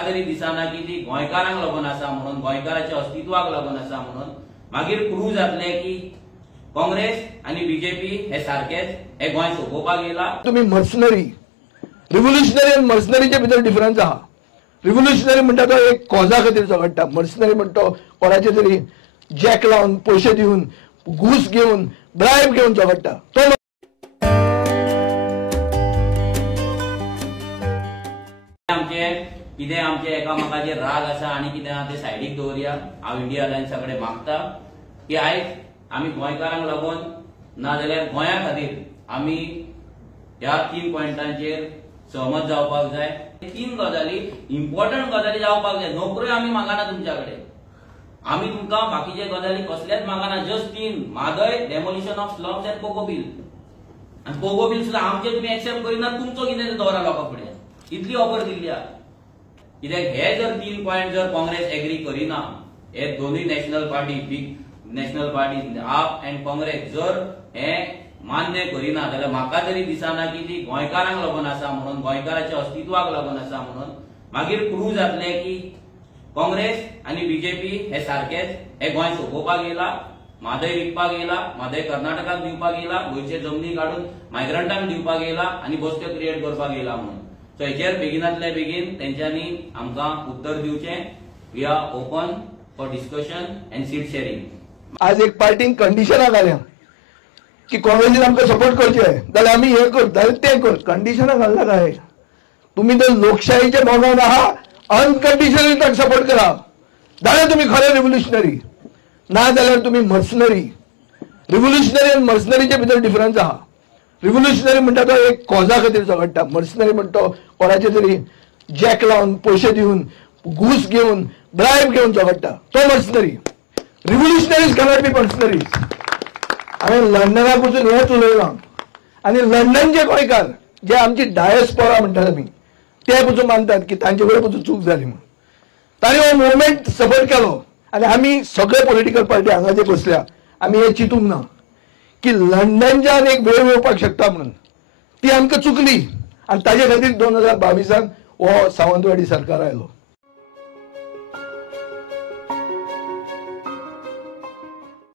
तरी दिसना की ती गोंयकारांक लागून आसा म्हणून, गोंयकाराच्या अस्तित्वाक लागून आसा म्हणून मागीर प्रूव्ह जातले की काँग्रेस आणि बीजेपी हे सारखेच हे गोंय सोपोवपाक येयला। तुम्ही मर्सनरी, रिव्होल्युशनरी आणि मर्सनरीच्या भितर डिफरन्स आहा। रिव्होल्युशनरी म्हणटा तो एक कॉजा खातीर झगडटा, मर्सनरी म्हणटा कोणाचे तरी जॅक लावन पयशे दिवन घूस घेवन ब्रायब घेवन झगडटा तो। कितें आमचे एकामेकाचेर राग आसा आनी कितें आहा ते सायडीक दवरया। हांव इंडिया अलायन्सा कडेन मागता की आयज आमी गोंयकारांक लागून ना जाल्यार गोंया खातीर आमी ह्या 3 पॉयंटांचेर सहमत जावपाक जाय। 3 गजाली इम्पॉर्टंट गजाली जावपाक जाय। नोकऱ्यो आमी मागना तुमच्या कडेन, आमी तुमकां बाकीचे गजाली कसलेच मागना, जस्ट 3 म्हादय, demolition of slums and PoGo bill. आनी पोगो बिल सुद्दां आमचे तुमी एक्सेप्ट करिना, तुमचो कितें दवरा लोकां फुडें इतली ऑफर दिल्ली आहा। कित्याक हे जर 3 पॉयंट जर काँग्रेस एग्री करिना, हे दोनूय national party, big national party आप एंड काँग्रेस जर हे मान्य करिना जाल्यार म्हाका तरी दिसना की ती गोंयकारांक लागून आसा म्हणून, गोंयकाराच्या अस्तित्वाक लागून आसा म्हणून मागीर प्रूव्ह जातले की काँग्रेस आणि बीजेपी हे सारखेच हे गोंय सोपोवपाक येयला, म्हादय विकपाक येयला, म्हादय कर्नाटकाक दिवपाक येयला, गोंयचे जमनी काढून मायग्रंटांक दिवपाक येयला आणि बस्त्यो क्रिएट करपाक येयला म्हणून। सो हेचेर बेगिनातले बेगीन तेंच्यांनी आमकां उत्तर दिवचें। We are open for discussion and seat sharing. आज एक पार्टीन कंडिशनां घाल्या की काँग्रेसीन आमकां सपोर्ट करचे जाल्यार आमी हे कर जाल्यार तें कर। कंडिशनां घालना काय, तुम्ही जर लोकशाहीचे मोगान आहा अनकंडिशनली ताका सपोर्ट करा जाल्यार तुम्ही खरे रिव्होल्युशनरी, ना जाल्यार तुम्ही मर्सनरी। रिव्होल्युशनरी आणि मर्सनरीच्या भितर डिफरन्स आहा। रिव्होल्युशनरी म्हणटा तो एक कॉजा खातीर झगडटा, मर्सनरी म्हणटा कोणाचे तरी जॅक लावन पयशे दिवन घूस घेवन ब्रायब घेवन झगडटा तो mercenary. Revolutionaries cannot be mercenaries. हांवें लंडनाक वचून हेच उलयलां आनी लंडनचे गोंयकार जे आमची डायस्पोरा म्हणटात आमी ते पसून मानतात की तांचे कडेन पसून चूक जाली म्हणून। तांणी हो मुवमेंट सपोर्ट केलो आनी आमी सगळे पॉलिटिकल पार्टी हांगा जे बसल्या आमी हे चिंतूंक ना की लंडनच्यान एक वेळ येवपाक शकता म्हणून, ती आमकां चुकली आनी ताजे खातीर 2022 हो सावंतवाडी सरकार आयलो।